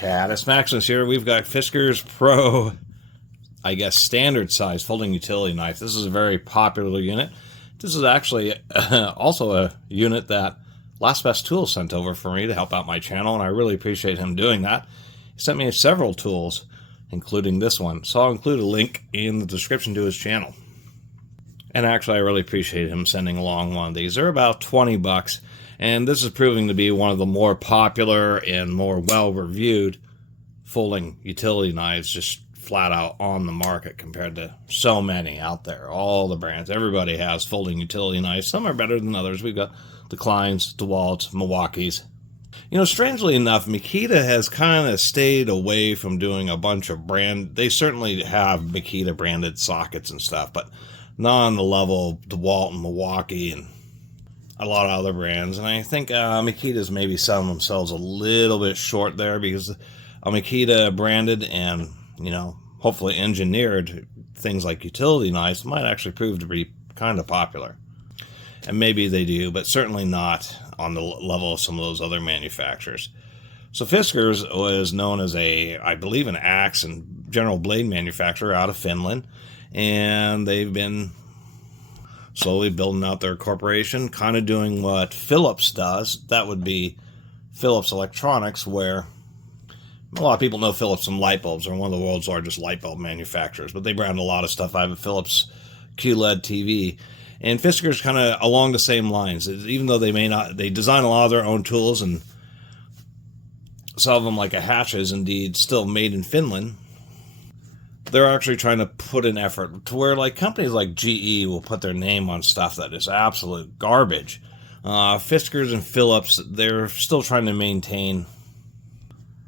Catus, Maximus here. We've got Fiskars Pro, I guess, standard size folding utility knife. This is a very popular unit. This is actually also a unit that Last Best Tools sent over for me to help out my channel, and I really appreciate him doing that. He sent me several tools, including this one, so I'll include a link in the description to his channel. And actually, I really appreciate him sending along one of these. They're about 20 bucks, and this is proving to be one of the more popular and more well-reviewed folding utility knives, just flat out on the market compared to so many out there. All the brands, everybody has folding utility knives. Some are better than others. We've got the Kleins, DeWalt's, Milwaukee's. You know, strangely enough, Makita has kind of stayed away from doing a bunch of brand. They certainly have Makita branded sockets and stuff, but not on the level of DeWalt and Milwaukee and a lot of other brands. And I think Makita's maybe selling themselves a little bit short there, because Makita branded and, you know, hopefully engineered things like utility knives might actually prove to be kind of popular. And maybe they do, but certainly not on the level of some of those other manufacturers. So Fiskars was known as I believe, an axe and general blade manufacturer out of Finland. And they've been slowly building out their corporation, kind of doing what Philips does. That would be Philips Electronics, where a lot of people know Philips and light bulbs. They're one of the world's largest light bulb manufacturers, but they brand a lot of stuff. I have a Philips QLED TV. And Fiskars kind of along the same lines. Even though they may not, they design a lot of their own tools, and some of them, like a hatch, is indeed still made in Finland. They're actually trying to put an effort to where, like, companies like GE will put their name on stuff that is absolute garbage. Fiskars and Philips, they're still trying to maintain,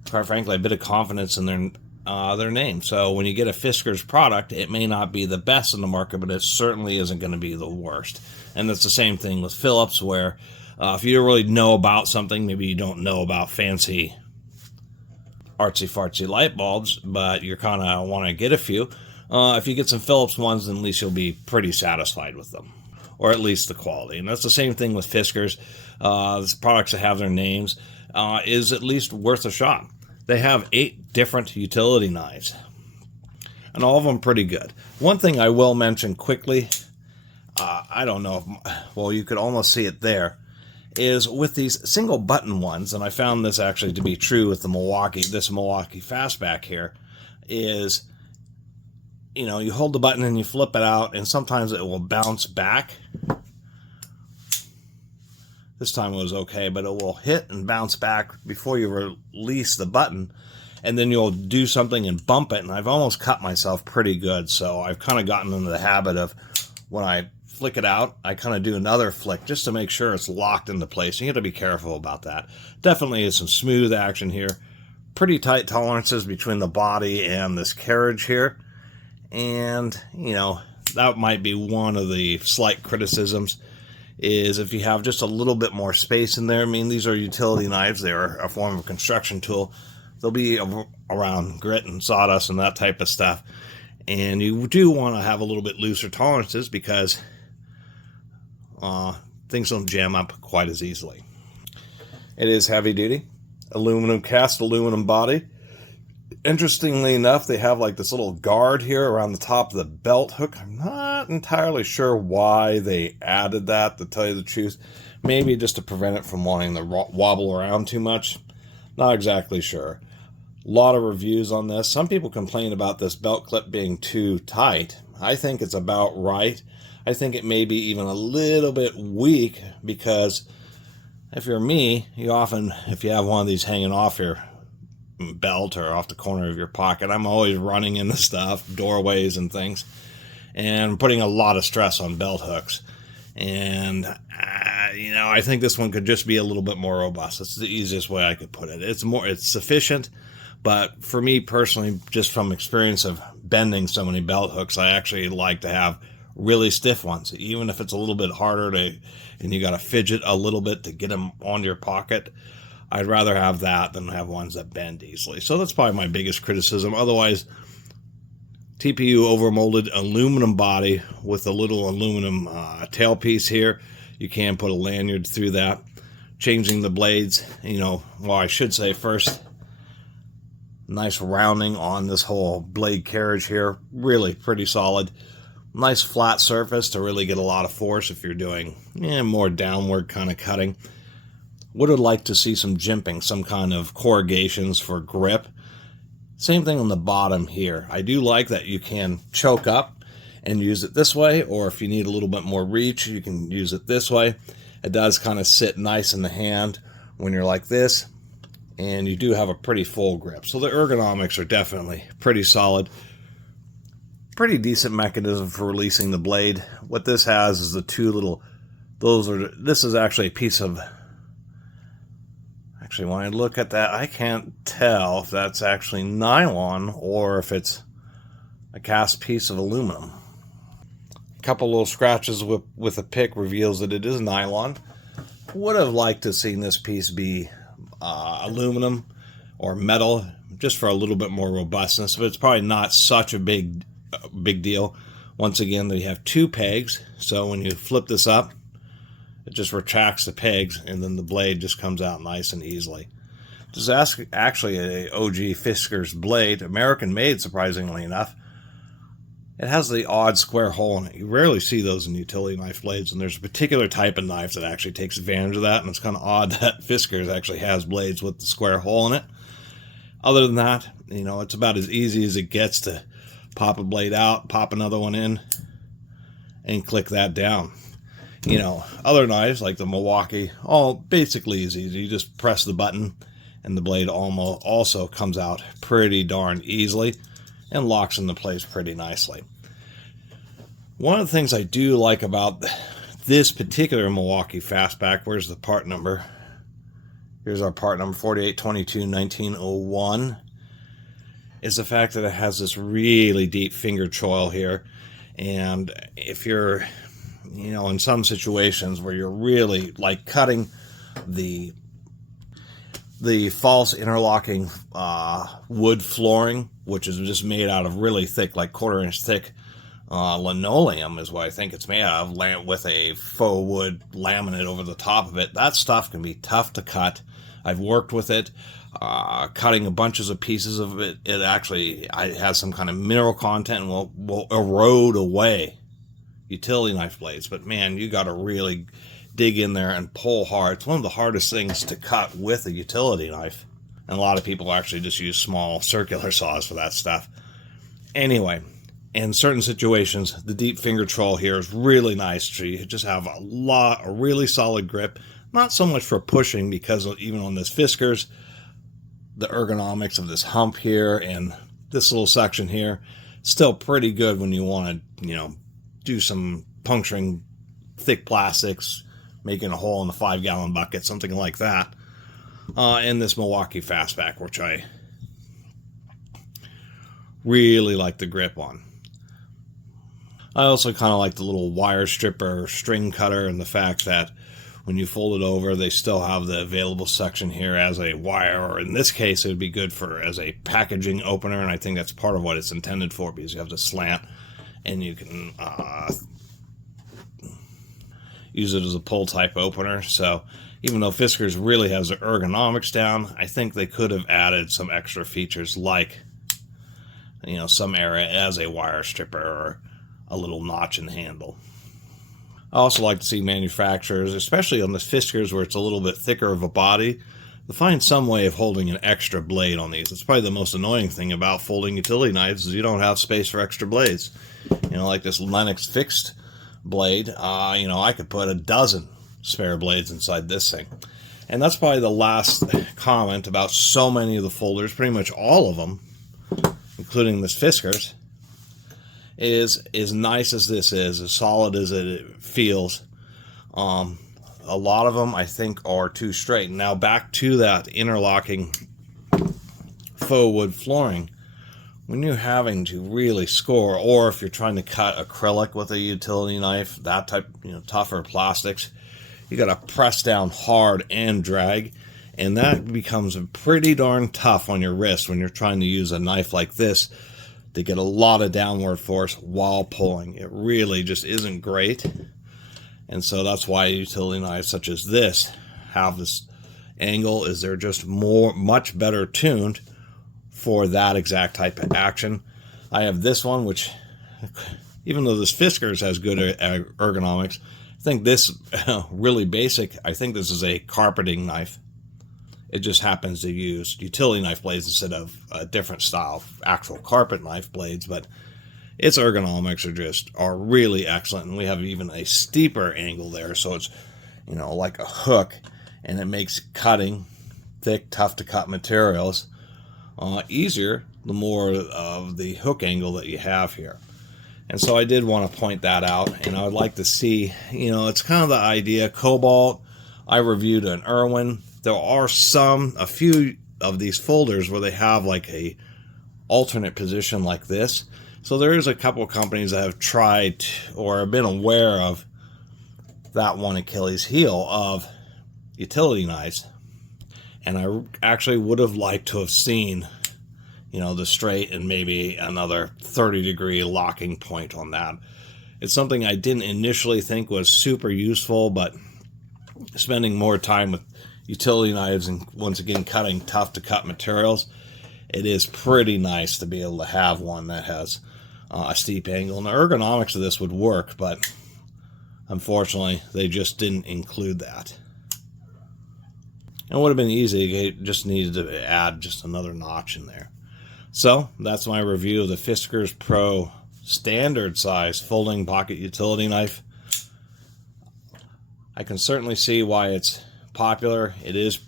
quite frankly, a bit of confidence in their name. So when you get a Fiskars product, it may not be the best in the market, but it certainly isn't going to be the worst. And that's the same thing with Philips, where if you don't really know about something, maybe you don't know about fancy artsy-fartsy light bulbs, but you're kind of want to get a few. If you get some Philips ones, then at least you'll be pretty satisfied with them, or at least the quality. And that's the same thing with Fiskars. The products that have their names is at least worth a shot. They have 8 different utility knives, and all of them pretty good. One thing I will mention quickly, I don't know if, well, you could almost see it there, is with these single button ones, and I found this actually to be true with the Milwaukee Fastback here, is, you know, you hold the button and you flip it out, and sometimes it will bounce back. This time it was okay, but it will hit and bounce back before you release the button, and then you'll do something and bump it, and I've almost cut myself pretty good, so I've kind of gotten into the habit of, when I flick it out, I kind of do another flick just to make sure it's locked into place. You have to be careful about that. Definitely is some smooth action here. Pretty tight tolerances between the body and this carriage here, and, you know, that might be one of the slight criticisms, is if you have just a little bit more space in there. I mean, these are utility knives. They're a form of construction tool. They'll be around grit and sawdust and that type of stuff. And you do want to have a little bit looser tolerances, because things don't jam up quite as easily. It is heavy duty. Aluminum cast aluminum body. Interestingly enough, they have like this little guard here around the top of the belt hook. I'm not entirely sure why they added that, to tell you the truth. Maybe just to prevent it from wanting to wobble around too much. Not exactly sure. A lot of reviews on this. Some people complain about this belt clip being too tight. I think it's about right. I think it may be even a little bit weak, because if you're me, you often, if you have one of these hanging off your belt or off the corner of your pocket, I'm always running into stuff, doorways and things, and putting a lot of stress on belt hooks. And you know, I think this one could just be a little bit more robust. That's the easiest way I could put it. It's sufficient, but for me personally, just from experience of bending so many belt hooks, I actually like to have really stiff ones, even if it's a little bit harder to, and you got to fidget a little bit to get them on your pocket. I'd rather have that than have ones that bend easily. So that's probably my biggest criticism. Otherwise, TPU overmolded aluminum body with a little aluminum tailpiece here. You can put a lanyard through that. Changing the blades, you know, well, I should say first, Nice rounding on this whole blade carriage here. Really pretty solid. Nice flat surface to really get a lot of force if you're doing more downward kind of cutting. Would have liked to see some jimping, some kind of corrugations for grip. Same thing on the bottom here. I do like that you can choke up and use it this way, or if you need a little bit more reach, you can use it this way. It does kind of sit nice in the hand when you're like this, and you do have a pretty full grip. So the ergonomics are definitely pretty solid. Pretty decent mechanism for releasing the blade. What this has is the two little, this is actually a piece of, actually when I look at that, I can't tell if that's actually nylon or if it's a cast piece of aluminum. A couple little scratches with a pick reveals that it is nylon. Would have liked to have seen this piece be aluminum or metal, just for a little bit more robustness, but it's probably not such a big deal. Once again, they have two pegs, so when you flip this up, it just retracts the pegs, and then the blade just comes out nice and easily. This is actually a OG Fiskars blade, American made, surprisingly enough. It has the odd square hole in it. You rarely see those in utility knife blades, and there's a particular type of knife that actually takes advantage of that, and it's kind of odd that Fiskars actually has blades with the square hole in it. Other than that, it's about as easy as it gets to pop a blade out, pop another one in, and click that down. Other knives like the Milwaukee, all basically as easy. You just press the button, and the blade almost also comes out pretty darn easily and locks into place pretty nicely. One of the things I do like about this particular Milwaukee Fastback, where's the part number? Here's our part number, 4822-1901, is the fact that it has this really deep finger choil here. And if you're, in some situations where you're really like cutting the false interlocking wood flooring, which is just made out of really thick, like 1/4 inch thick linoleum is what I think it's made out of, with a faux wood laminate over the top of it. That stuff can be tough to cut. I've worked with it, cutting a bunches of pieces of it. It actually has some kind of mineral content and will erode away utility knife blades. But man, you got to really dig in there and pull hard. It's one of the hardest things to cut with a utility knife. And a lot of people actually just use small circular saws for that stuff. Anyway, in certain situations, the deep finger choil here is really nice. So you just have a really solid grip. Not so much for pushing, because even on this Fiskars, the ergonomics of this hump here and this little section here, still pretty good when you want to, do some puncturing thick plastics, making a hole in the 5-gallon bucket, something like that. In this Milwaukee Fastback, which I really like the grip on. I also kind of like the little wire stripper string cutter, and the fact that when you fold it over, they still have the available section here as a wire, or in this case, it would be good as a packaging opener, and I think that's part of what it's intended for, because you have the slant, and you can use it as a pull type opener. So even though Fiskars really has their ergonomics down, I think they could have added some extra features like, some area as a wire stripper or a little notch in the handle. I also like to see manufacturers, especially on the Fiskars where it's a little bit thicker of a body, to find some way of holding an extra blade on these. It's probably the most annoying thing about folding utility knives is you don't have space for extra blades. Like this Lennox fixed blade, I could put a dozen spare blades inside this thing. And that's probably the last comment about so many of the folders, pretty much all of them, including this Fiskars, is as nice as this is, as solid as it feels. A lot of them, I think, are too straight. Now back to that interlocking faux wood flooring. When you're having to really score, or if you're trying to cut acrylic with a utility knife, that type, tougher plastics, you got to press down hard and drag, and that becomes pretty darn tough on your wrist when you're trying to use a knife like this to get a lot of downward force while pulling. It really just isn't great. And so that's why utility knives such as this have this angle, is they're just much better tuned for that exact type of action. I have this one, which, even though this Fiskars has good ergonomics, I think this, really basic, I think this is a carpeting knife. It just happens to use utility knife blades instead of a different style, actual carpet knife blades, but its ergonomics are really excellent, and we have even a steeper angle there, so it's, you know, like a hook, and it makes cutting thick, tough to cut materials easier the more of the hook angle that you have here. And so I did want to point that out, and I would like to see, you know, it's kind of the idea. Cobalt, I reviewed an Irwin. There are a few of these folders where they have like a alternate position like this. So there is a couple of companies that have tried or have been aware of that one Achilles heel of utility knives. And I actually would have liked to have seen, you know, the straight and maybe another 30-degree locking point on that. It's something I didn't initially think was super useful, but spending more time with utility knives and, once again, cutting tough to cut materials, it is pretty nice to be able to have one that has a steep angle. And the ergonomics of this would work, but unfortunately they just didn't include that. It would have been easy. It just needed to add just another notch in there. So that's my review of the Fiskars Pro standard size folding pocket utility knife. I can certainly see why it's popular. It is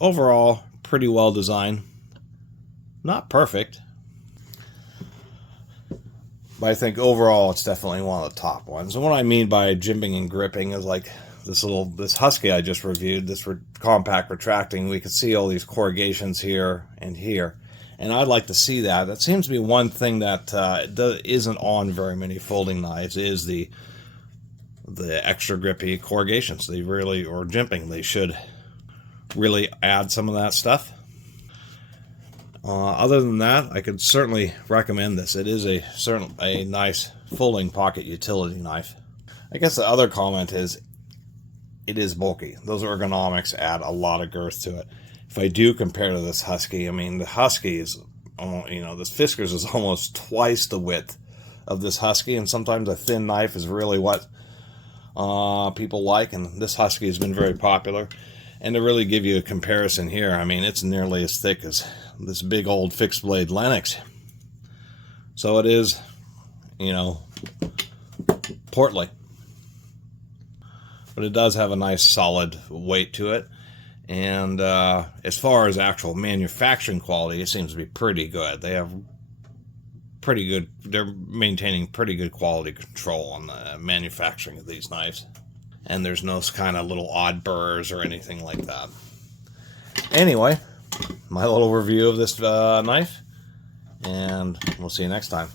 overall pretty well designed. Not perfect, but I think overall it's definitely one of the top ones. And what I mean by jimping and gripping is like this Husky I just reviewed, this compact retracting. We could see all these corrugations here and here, and I'd like to see that. That seems to be one thing that isn't on very many folding knives, is the extra grippy corrugations. They really, or jimping, they should really add some of that stuff. Other than that, I could certainly recommend this. It is a nice folding pocket utility knife. I guess the other comment is it is bulky. Those ergonomics add a lot of girth to it. If I do compare to this Husky, I mean, the Husky is, you know, this Fiskars is almost twice the width of this Husky, and sometimes a thin knife is really what people like, and this Husky has been very popular. And to really give you a comparison here, I mean, it's nearly as thick as this big old fixed blade Lennox. So it is, you know, portly. But it does have a nice solid weight to it. And as far as actual manufacturing quality, it seems to be pretty good. They have pretty good, they're maintaining pretty good quality control on the manufacturing of these knives. And there's no kind of little odd burrs or anything like that. Anyway, my little review of this knife, and we'll see you next time.